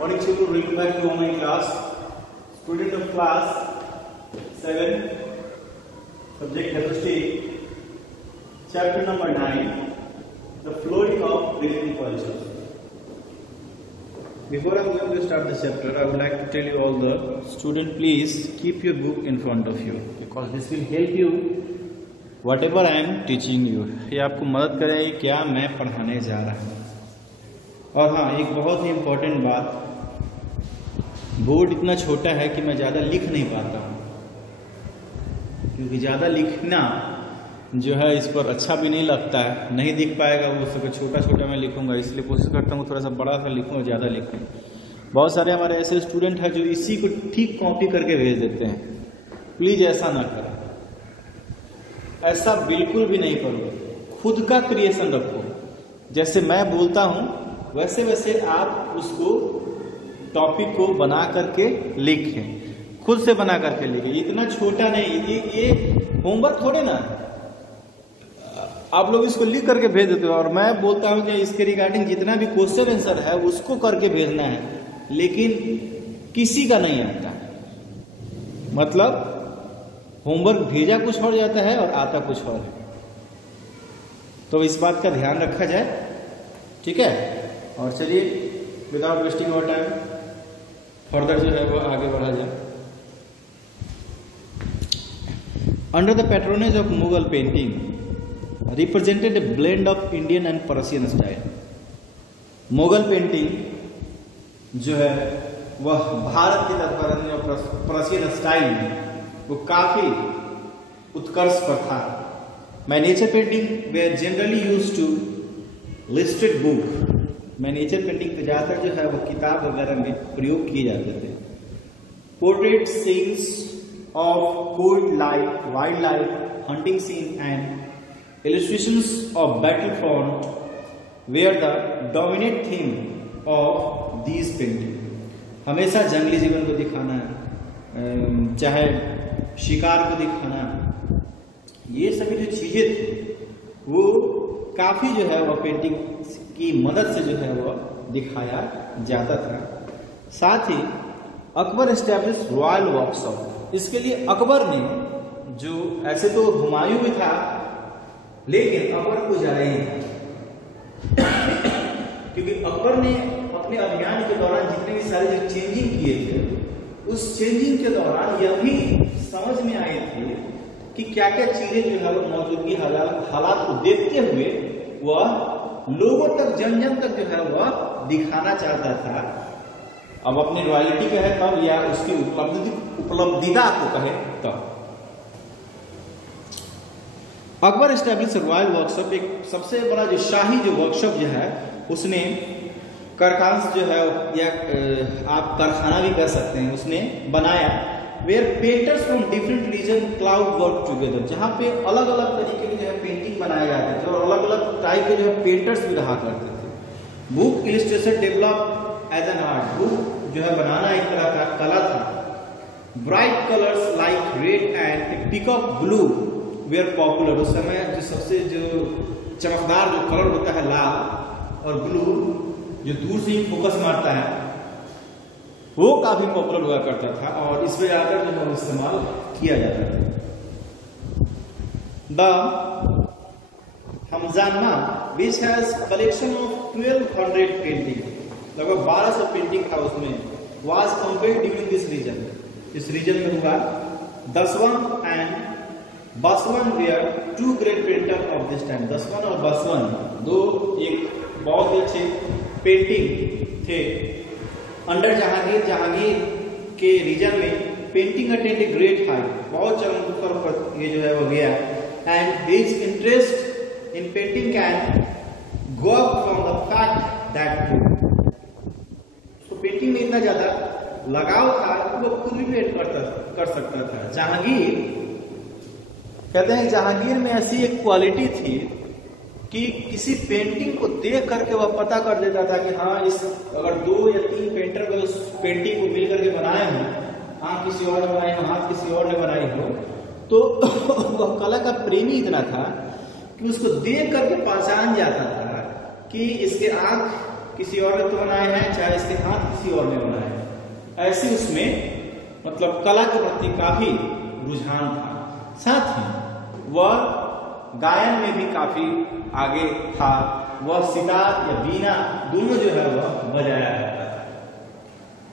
Morning children, welcome back to online class. Student of class 7, subject chemistry, chapter number 9, the flowing of breathing poisons. Before I am going to start this chapter, I would like to tell you all the student, please keep your book in front of you because this will help you whatever I am teaching you. ये आपको मदद करेगी क्या मैं पढ़ाने जा रहा हूँ. और हाँ, एक बहुत ही इम्पोर्टेंट बात, बोर्ड इतना छोटा है कि मैं ज़्यादा लिख नहीं पाता हूँ, क्योंकि ज़्यादा लिखना जो है इस पर अच्छा भी नहीं लगता है, नहीं दिख पाएगा वो सब, छोटा छोटा मैं लिखूंगा, इसलिए कोशिश करता हूँ थोड़ा सा बड़ा सा लिखूँ, ज़्यादा लिखूँ. बहुत सारे हमारे ऐसे स्टूडेंट हैं जो इसी को ठीक कॉपी करके भेज देते हैं. प्लीज़ ऐसा ना करें, ऐसा बिल्कुल भी नहीं करो. खुद का क्रिएशन रखो, जैसे मैं बोलता हूँ वैसे वैसे आप उसको टॉपिक को बना करके लिखें, खुद से बना करके लिखें. इतना छोटा नहीं, ये होमवर्क थोड़े ना, आप लोग इसको लिख करके भेज देते हो और मैं बोलता हूं कि इसके रिगार्डिंग जितना भी क्वेश्चन आंसर है उसको करके भेजना है, लेकिन किसी का नहीं आता. मतलब होमवर्क भेजा कुछ और जाता है और आता कुछ और है. तो इस बात का ध्यान रखा जाए, ठीक है. और चलिए without wasting our time further जो है वो आगे बढ़ा जाए. Under the patronage of Mughal painting represented a blend of Indian and Persian style. Mughal painting जो है वह भारत के तात्पर्य और पर्शियन स्टाइल में वो काफी उत्कर्ष पर था. Miniature painting were generally use to listed book. Miniature painting पे ज्यादातर जो है वो किताब वगैरह में प्रयोग किए जाते थे. Portrait scenes of court life, wild life, hunting scene and illustrations of battle front were the dominate theme of these painting. हमेशा जंगली जीवन को दिखाना है, चाहे शिकार को दिखाना, ये सभी जो चीजें थी वो काफी जो है वह पेंटिंग की मदद से जो है वह दिखाया जाता था. साथ ही अकबर एस्टैब्लिश रॉयल वर्कशॉप. इसके लिए अकबर ने जो, ऐसे तो हुमायूं भी था लेकिन अकबर को ज्यादा ही था, क्योंकि अकबर ने अपने अभियान के दौरान जितने भी सारे जो चेंजिंग किए थे उस चेंजिंग के दौरान यह भी समझ में आए थे कि क्या क्या चीजें जो है वो मौजूदगी हालात को देखते हुए वह लोगों तक, जन जन तक जो है वह दिखाना चाहता था. अब अपनी रॉयल्टी कहे तब या उसकी उपलब्धिता को कहे तब. अकबर एस्टैब्लिश रॉयल वर्कशॉप, एक सबसे बड़ा जो शाही जो वर्कशॉप जो है उसने कारखाना जो है या आप कारखाना भी कह सकते हैं, उसने बनाया. Where painters from different region could work together. जहाँ पे अलग अलग तरीके के जो है पेंटिंग बनाए जाते थे और अलग अलग टाइप के जो है पेंटर्स भी रहा करते थे. Book illustration develop as an art. Book जो है बनाना एक तरह का कला था. Bright colours like red and peacock blue were popular. उस समय जो सबसे जो चमकदार जो कलर होता है लाल और ब्लू, जो दूर से ही फोकस मारता है, वो काफी पॉपुलर हुआ करता था और इस वजह आकर जो है इस्तेमाल किया जाता था. The Hamzanama which has collection of 1200 painting, लगभग 1200 पेंटिंग था उसमें, was compared during this region. इस रीजन में हुआ. Daswant and Basawan were two great painter of this time. Daswant और बसवन दो एक बहुत ही अच्छे पेंटिंग थे. अंडर जहांगीर, जहांगीर के रीजन में painting attend a great height, बहुत चरम ऊपर पर ये जो है वो गया. And his interest in painting can go up from the fact that तो पेंटिंग में इतना ज्यादा लगाव था कि वो खुद भी पेंट कर सकता था. जहांगीर कहते हैं जहांगीर में ऐसी एक क्वालिटी थी कि किसी पेंटिंग को देख करके वह पता कर देता था कि हाँ, इस अगर 2 या 3 पेंटर को उस पेंटिंग को मिल करके बनाए हो, आंख किसी और ने बनाई हो, हाथ किसी और ने बनाई हो, तो वह कला का प्रेमी इतना था कि उसको देख करके पहचान जाता था कि इसके आंख किसी और ने तो बनाए हैं, चाहे इसके हाथ किसी और ने बनाए हैं, ऐसे उसमें मतलब कला के प्रति काफी रुझान था। साथ ही वह गायन में भी काफी आगे था। वह सितार या बीना दोनों जो है वह बजाया करता था।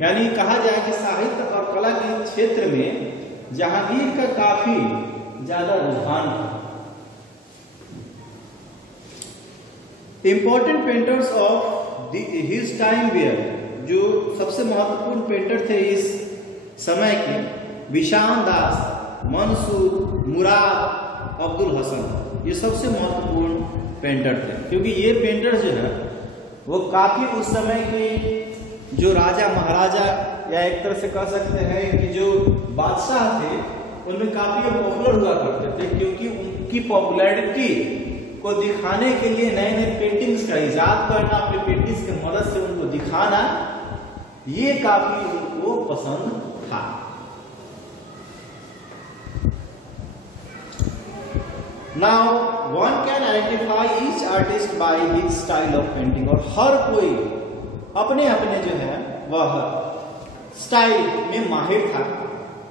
यानी कहा जाए कि साहित्य और कला के क्षेत्र में जहांगीर का काफी ज्यादा रुझान था। Important painters of his time were, जो सबसे महत्वपूर्ण पेंटर थे इस समय के, विशान दास, मंसूर, मुराद, अब्दुल हसन, ये सबसे महत्वपूर्ण पेंटर थे। क्योंकि ये पेंटर जो है वो काफी उस समय के जो राजा महाराजा या एक तरह से कह सकते हैं कि जो बादशाह थे उनमें काफी पॉपुलर हुआ करते थे। क्योंकि उनकी पॉपुलैरिटी को दिखाने के लिए नए नए पेंटिंग्स का इजाद करना, अपने पेंटिंग्स की मदद से उनको दिखाना, ये काफी उनको पसंद था। Now one can identify each artist by his style of painting, और हर कोई अपने अपने जो है वह स्टाइल में माहिर था।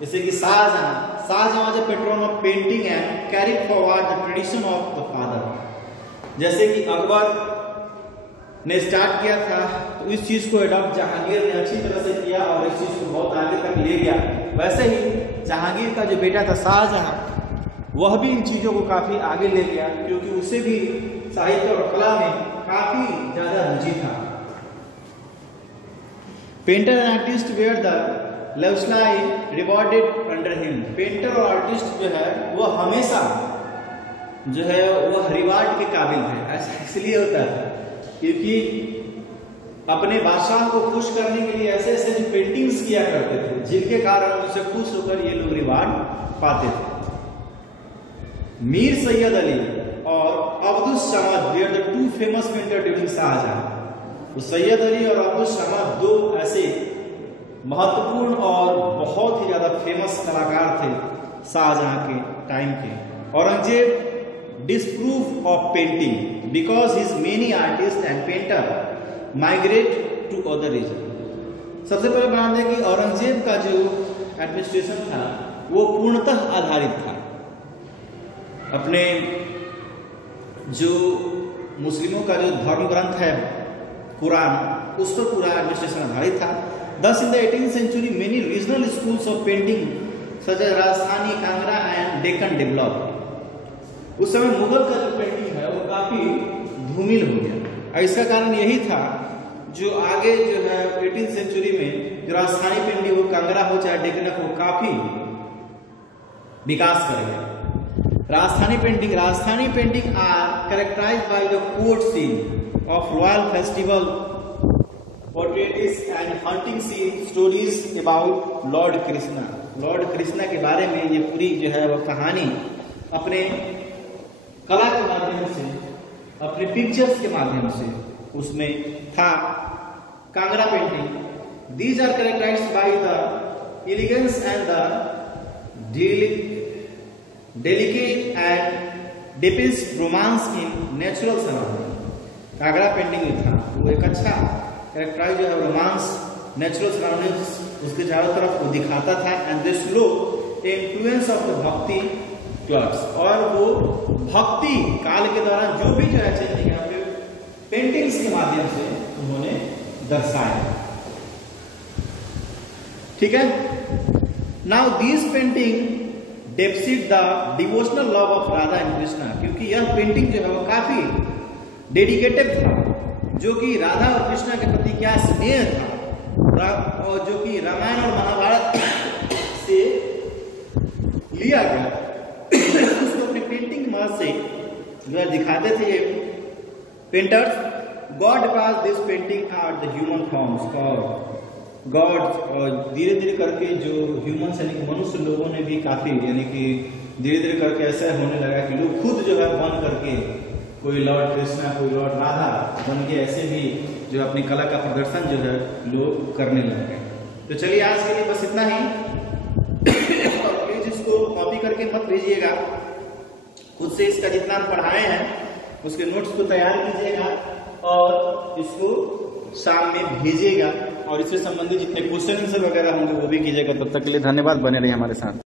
जैसे कि शाहजहां जो pattern of painting and carried forward the tradition of the father. जैसे कि अकबर ने स्टार्ट किया था तो इस चीज को एडॉप्ट जहांगीर ने अच्छी तरह से किया और इस चीज को बहुत आगे तक ले गया। वैसे ही जहांगीर का जो बेटा था शाहजहां, वह भी इन चीजों को काफी आगे ले गया, क्योंकि उसे भी साहित्य और कला में काफी ज्यादा रुचि था। Painter and artist were the lifestyle rewarded under him. Painter और आर्टिस्ट जो है वो हमेशा जो है वह रिवार्ड के काबिल है। ऐसा इसलिए होता है क्योंकि अपने बादशाह को खुश करने के लिए ऐसे ऐसे जो पेंटिंग्स किया करते थे, जिनके कारण उनसे खुश होकर ये लोग रिवार्ड पाते थे। मीर सैयद अली और Abdul Samad were the two famous painter during Shahjahan. तो सैयद अली और अब्दुल समद दो ऐसे महत्वपूर्ण और बहुत ही ज्यादा फेमस कलाकार थे शाहजहां के टाइम के। Aurangzeb disapprove of painting because his many artists and painter migrate to other region। सबसे पहले बता दें कि औरंगजेब का जो एडमिनिस्ट्रेशन था वो पूर्णतः आधारित था अपने जो मुस्लिमों का जो धर्म ग्रंथ है कुरान, उस पर पूरा एडमिनिस्ट्रेशन आधारित था। Thus in the 18th century many regional schools of painting such as Rajasthani, Kangra and Deccan developed. उस समय मुगल का जो पेंटिंग है वो काफी धूमिल हो गया। इसका कारण यही था जो आगे जो है 18th सेंचुरी में जो राजस्थानी पेंटिंग हो, कांगड़ा हो चाहे डेक्कन हो, काफी विकास कर गया। Rajasthani painting are characterized by the court scene of royal festival, portraits and hunting scene, stories about lord Krishna के बारे में ये पूरी जो है वो कहानी अपने कला के माध्यम से, अपने पिक्चर्स के माध्यम से उसमें था। Kangra painting, these are characterized by the elegance and the delicate and depth romance in natural surrounding. Kangra painting जो था वो एक अच्छा कैरेक्टराइज जो है रोमांस, नेचुरल सराउंडिंग्स उसके चारों तरफ वो दिखाता था। And they show influence of the भक्ति क्लब्स, और वो भक्ति काल के दौरान जो भी जो है चेंजिंग है अपने पेंटिंग्स के माध्यम से उन्होंने दर्शाया। ठीक है। Now this painting depict the devotional love of Radha and Krishna, क्योंकि यह पेंटिंग जो है वो काफी डेडिकेटेड था, जो कि राधा और कृष्णा के प्रति क्या स्नेह था, और जो कि रामायण और महाभारत से लिया गया उसको अपने पेंटिंग की मदद से जो है दिखाते थे ये painters. God pass this painting are the human forms, और गॉड और धीरे धीरे करके जो ह्यूमन्स यानी कि मनुष्य लोगों ने भी काफी यानी कि धीरे धीरे करके ऐसा होने लगा कि लोग खुद जो है बन करके कोई लॉर्ड कृष्णा, कोई लॉर्ड राधा बन के ऐसे भी जो अपनी कला का प्रदर्शन जो है लोग करने लगे। तो चलिए आज के लिए बस इतना ही। प्लीज इसको कॉपी करके मत भेजिएगा, खुद से इसका जितना हम पढ़ाए हैं उसके नोट्स को तैयार कीजिएगा और इसको शाम में भेजिएगा और इससे संबंधित जितने क्वेश्चन आंसर वगैरह होंगे वो भी कीजिएगा। तब तक के लिए धन्यवाद, बने रहिए हमारे साथ।